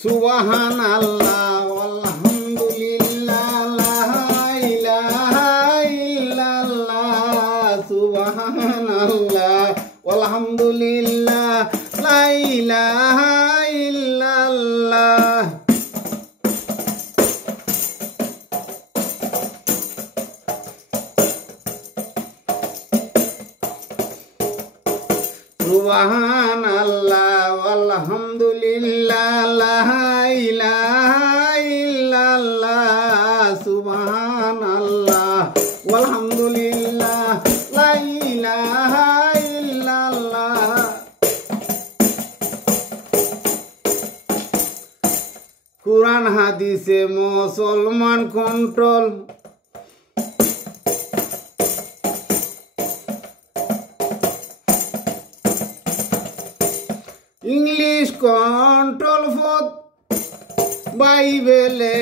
সুবহানাল্লাহ আলহামদুলিল্লাহ লা ইলাহা ইল্লাল্লাহ সুবহানাল্লাহ আলহামদুলিল্লাহ লা ইলাহা ইল্লাল্লাহ সুবহানাল্লাহ আলহামদুলিল্লাহ লা ইলাহা ইল্লাল্লাহ সুবহানাল্লাহ আলহামদুলিল্লাহ লা ইলাহা ইল্লাল্লাহ কুরআন হাদিসে মুসলমান কন্ট্রোল ইংলিশ কন্ট্রোল ফর বাইবেলে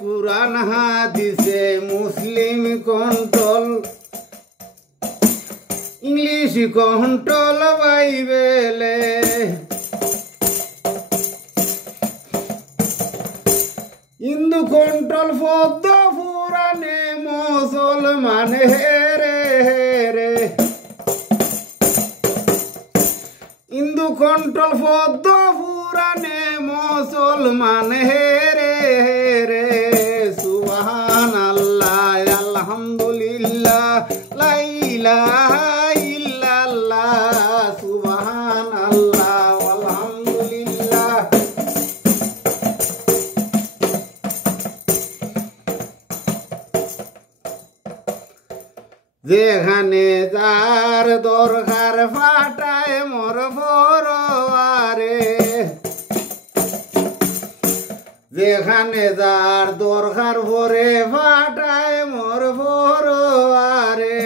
কুরআন হাদিসে মুসলিম কন্ট্রোল ইংলিশ কন্ট্রোল বাইবেলে হিন্দু কন্ট্রোল পদ্ম পুরাণে মুসলমান হেরে হেরে হিন্দু কন্ট্রোল পদ্ম পুরাণে মুসলমান হেরে হেরে সুবহানাল্লাহ আলহামদুলিল্লাহ লা ইলাহা ইল্লাল্লাহ সুবহানাল্লাহ আলহামদুলিল্লাহ যেখানে যার দরকার ফাটায় মোর ফরোয়ারে যেখানে যার দরকার ভরে ফাটায় মোর ফরোয়ারে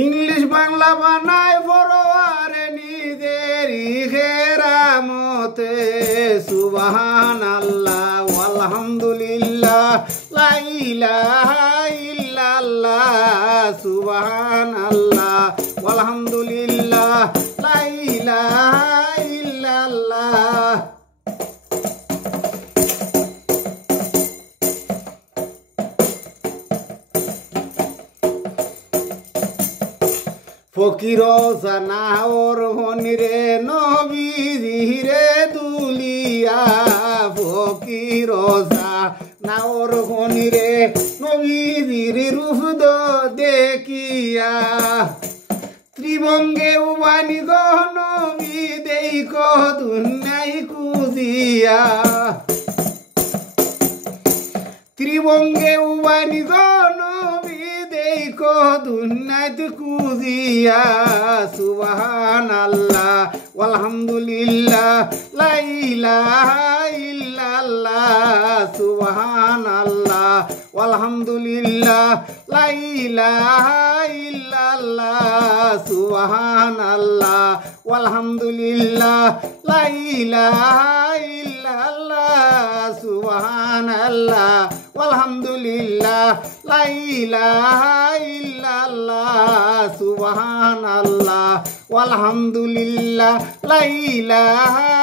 ইংলিশ বাংলা বানায় ফরোয়ারে নিজেরই খেরামতে সুবহানাল্লাহ আলহামদুলিল্লাহ লা ইলাহা ইল্লাল্লাহ সুবহানাল্লাহ আলহামদুলিল্লাহ লা ইলাহা ইল্লাল্লাহ ফকির জানা ওর হনিরে নবীরে দুলিয়া ফকির জানা ওর হনিরে নবীর রূপ দেখিয়া ত্রিভঙ্গে উবানি নবী দেখ দুনিয়াই কুজিয়া ত্রিভঙ্গে উবানি নবী দেখ দুনিয়াত কুজিয়া সুবহানাল্লাহ আলহামদুলিল্লাহ লা ইলাহা ইল্লাল্লাহ সুবহানাল্লাহ আলহামদুলিল্লাহ লা ইলাহা ইল্লাল্লাহ সুবহানাল্লাহ আলহামদুলিল্লাহ লা ইলাহা ইল্লাল্লাহ সুবহানাল্লাহ আলহামদুলিল্লাহ লা ইলাহা ইল্লাল্লাহ সুবহানাল্লাহ আলহামদুলিল্লাহ লা ইলাহা